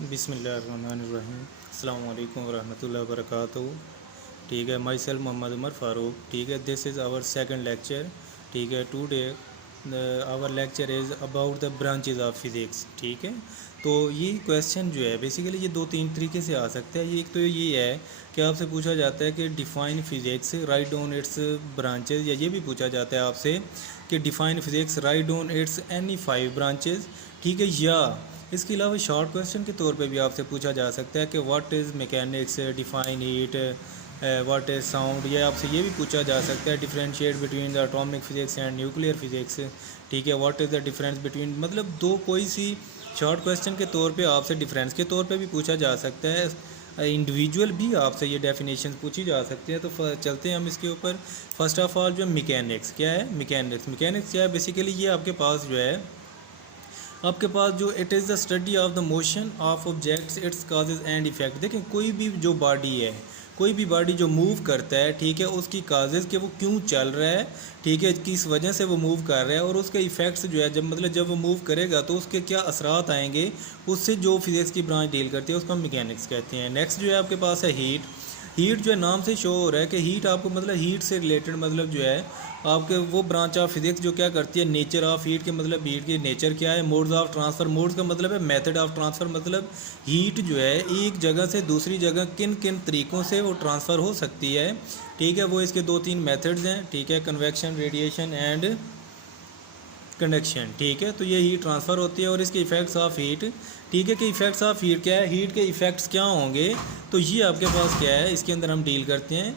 बिस्मिल्लाहिर्रहमानिर्रहीम। अस्सलाम वालेकुम वरहमतुल्लाहि वबरकातुहू। ठीक है, माई सेल्फ मोहम्मद उमर फ़ारूक। ठीक है, this is our second lecture. ठीक है, today our lecture is about the branches of physics. ठीक है, तो ये क्वेश्चन जो है बेसिकली ये दो तीन तरीके से आ सकता है। ये एक तो ये है कि आपसे पूछा जाता है कि define physics write down it's branches, या ये भी पूछा जाता है आपसे कि define physics write down it's any 5 branches. ठीक है, या इसके अलावा शॉर्ट क्वेश्चन के तौर पे भी आपसे पूछा जा सकता है कि what is mechanics, define it, what is sound. या आपसे ये भी पूछा जा सकता है differentiate between the atomic physics and nuclear physics. ठीक है, what is the difference between, मतलब दो कोई सी शॉर्ट क्वेश्चन के तौर पे आपसे डिफरेंस के तौर पे भी पूछा जा सकता है। इंडिविजुअल भी आपसे ये डेफिनेशन पूछी जा सकती है। तो चलते हैं हम इसके ऊपर। फर्स्ट ऑफ ऑल जो मैकेनिक्स क्या है, मैकेनिक्स क्या है बेसिकली, ये आपके पास जो है आपके पास जो it is the study of the motion of objects, it's causes and effect. देखें, कोई भी जो बॉडी है, कोई भी बॉडी जो मूव करता है, ठीक है, उसकी काजेज के वो क्यों चल रहा है, ठीक है, किस वजह से वो मूव कर रहा है, और उसके इफ़ेक्ट्स जो है जब वो मूव करेगा तो उसके क्या असरात आएंगे, उससे जो फिज़िक्स की ब्रांच डील करती है उसको हम मैकेनिक्स कहते हैं। नेक्स्ट जो है आपके पास है हीट जो है नाम से शो हो रहा है कि हीट आपको मतलब हीट से रिलेटेड, मतलब जो है आपके वो ब्रांच ऑफ फिजिक्स जो क्या करती है, नेचर ऑफ हीट के मतलब हीट की नेचर क्या है, मोड्स ऑफ ट्रांसफ़र, मोड्स का मतलब है मेथड ऑफ ट्रांसफ़र, मतलब हीट जो है एक जगह से दूसरी जगह किन किन तरीक़ों से वो ट्रांसफ़र हो सकती है। ठीक है, वो इसके 2-3 मेथड्स हैं। ठीक है, कन्वेक्शन, रेडिएशन एंड कंडक्शन। ठीक है, तो ये हीट ट्रांसफ़र होती है और इसके इफ़ेक्ट्स ऑफ हीट। ठीक है, कि इफ़ेक्ट्स ऑफ हीट क्या है, हीट के इफ़ेक्ट्स क्या होंगे, तो ये आपके पास क्या है, इसके अंदर हम डील करते हैं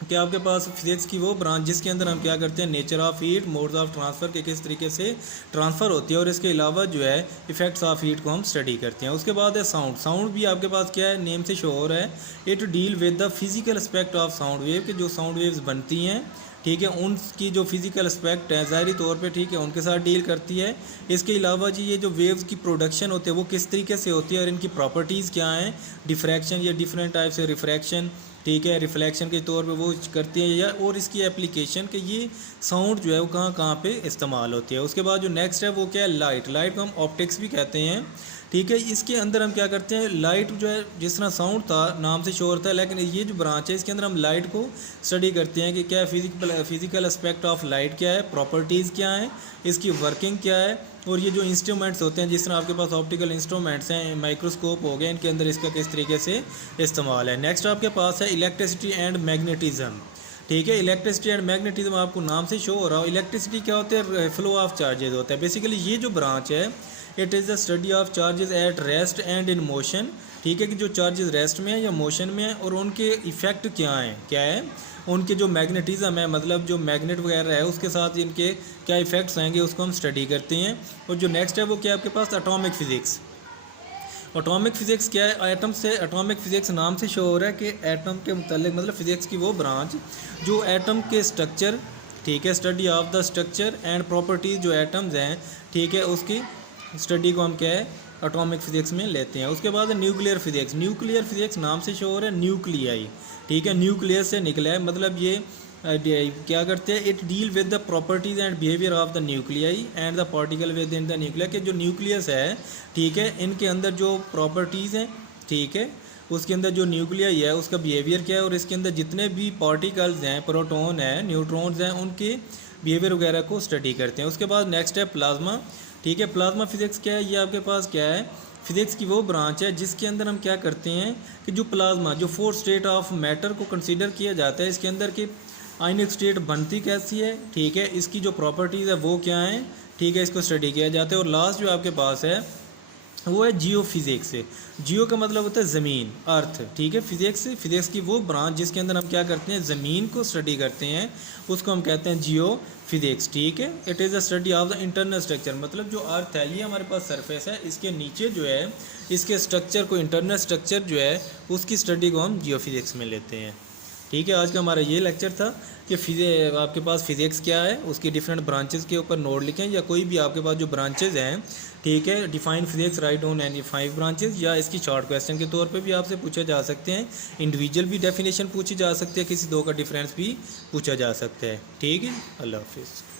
कि आपके पास फिजिक्स की वो ब्रांच जिसके अंदर हम क्या करते हैं, nature of heat, modes of transfer के किस तरीके से ट्रांसफ़र होती है, और इसके अलावा जो है इफ़ेक्ट्स ऑफ हीट को हम स्टडी करते हैं। उसके बाद है साउंड भी आपके पास क्या है, नेम से शो हो रहा है, it deal with the physical aspect of sound wave, के जो साउंड वेव्स बनती हैं, ठीक है, उनकी जो फिज़िकल एस्पेक्ट है ज़ाहरी तौर पे, ठीक है, उनके साथ डील करती है। इसके अलावा जी ये जो वेव्स की प्रोडक्शन होती है वो किस तरीके से होती है और इनकी प्रॉपर्टीज़ क्या हैं, डिफ्रैक्शन या डिफरेंट टाइप से रिफ्रैक्शन, ठीक है, रिफ्लेक्शन के तौर पे वो करती है, या और इसकी एप्लीकेशन कि ये साउंड जो है वो कहाँ कहाँ पे इस्तेमाल होती है। उसके बाद जो नेक्स्ट है वो क्या है, लाइट को हम ऑप्टिक्स भी कहते हैं। ठीक है, इसके अंदर हम क्या करते हैं, लाइट जो है जिस तरह साउंड था नाम से शोर था, लेकिन ये जो ब्रांच है इसके अंदर हम लाइट को स्टडी करते हैं कि क्या फिजिकल एस्पेक्ट ऑफ लाइट क्या है, प्रॉपर्टीज़ क्या हैं, इसकी वर्किंग क्या है, और ये जो इंस्ट्रूमेंट्स होते हैं जिस तरह आपके पास ऑप्टिकल इंस्ट्रूमेंट्स हैं, माइक्रोस्कोप हो गए, इनके अंदर इसका किस तरीके से इस्तेमाल है। नेक्स्ट आपके पास है इलेक्ट्रिसिटी एंड मैग्नेटिज्म। ठीक है, इलेक्ट्रिसिटी एंड मैग्नेटिज्म आपको नाम से शो हो रहा हो। इलेक्ट्रिसिटी क्या होते हैं, फ्लो ऑफ चार्जेस होता है। बेसिकली ये जो ब्रांच है it is the study of charges at rest and in motion. ठीक है, कि जो चार्जेस रेस्ट में है या मोशन में है और उनके इफ़ेक्ट क्या है, उनके जो मैग्नेटिज्म है, मतलब जो मैग्नेट वगैरह है उसके साथ इनके क्या इफ़ेक्ट्स आएंगे उसको हम स्टडी करते हैं। और जो नेक्स्ट है वो क्या है आपके पास, एटॉमिक फ़िज़िक्स। एटॉमिक फ़िज़िक्स क्या है, एटम से एटॉमिक फ़िज़िक्स नाम से शो हो रहा है कि एटम के मुतालिक, मतलब फ़िज़िक्स की वो ब्रांच जो एटम के स्ट्रक्चर, ठीक है, study of the structure and properties जो एटम्स हैं, ठीक है, उसकी स्टडी को हम क्या है एटॉमिक फ़िज़िक्स में लेते हैं। उसके बाद न्यूक्लियर फ़िज़िक्स नाम से शो हो रहा है, न्यूक्लियाई। ठीक है, न्यूक्लियर से निकला है, मतलब ये क्या करते हैं, it deal with the properties and behaviour of the nuclei and the particle with in the nuclear, के जो न्यूक्लियस है, ठीक है, इनके अंदर जो प्रॉपर्टीज़ हैं, ठीक है, उसके अंदर जो न्यूक्लियाई है उसका बिहेवियर क्या है, और इसके अंदर जितने भी पार्टिकल्स हैं, प्रोटॉन हैं, न्यूट्रॉन्स हैं, उनके बिहेवियर वगैरह को स्टडी करते हैं। उसके बाद नेक्स्ट है प्लाज्मा। ठीक है, प्लाज्मा फिज़िक्स क्या है, ये आपके पास क्या है, फिज़िक्स की वो ब्रांच है जिसके अंदर हम क्या करते हैं कि जो प्लाज्मा, जो 4 स्टेट ऑफ मैटर को कंसीडर किया जाता है, इसके अंदर की आयनिक स्टेट बनती कैसी है, ठीक है, इसकी जो प्रॉपर्टीज़ है वो क्या है, ठीक है, इसको स्टडी किया जाता है। और लास्ट जो आपके पास है वो है जियो फिज़िक्स। जियो का मतलब होता है ज़मीन, अर्थ। ठीक है, फिज़िक्स की वो ब्रांच जिसके अंदर हम क्या करते हैं, ज़मीन को स्टडी करते हैं, उसको हम कहते हैं जियो फिज़िक्स। ठीक है, it is the study of the internal structure, मतलब जो अर्थ है ये हमारे पास सरफेस है, इसके नीचे जो है इसके स्ट्रक्चर को, इंटरनल स्ट्रक्चर जो है उसकी स्टडी को हम जियो फिज़िक्स में लेते हैं। ठीक है, आज का हमारा ये लेक्चर था कि आपके पास फ़िज़िक्स क्या है, उसकी डिफरेंट ब्रांचेस के ऊपर नोट लिखें, या कोई भी आपके पास जो ब्रांचेस हैं, ठीक है, define physics write down any 5 branches, या इसकी शॉर्ट क्वेश्चन के तौर पे भी आपसे पूछे जा सकते हैं, इंडिविजुअल भी डेफिनेशन पूछी जा सकती है, किसी दो का डिफरेंस भी पूछा जा सकता है। ठीक है, अल्लाह हाफिज़।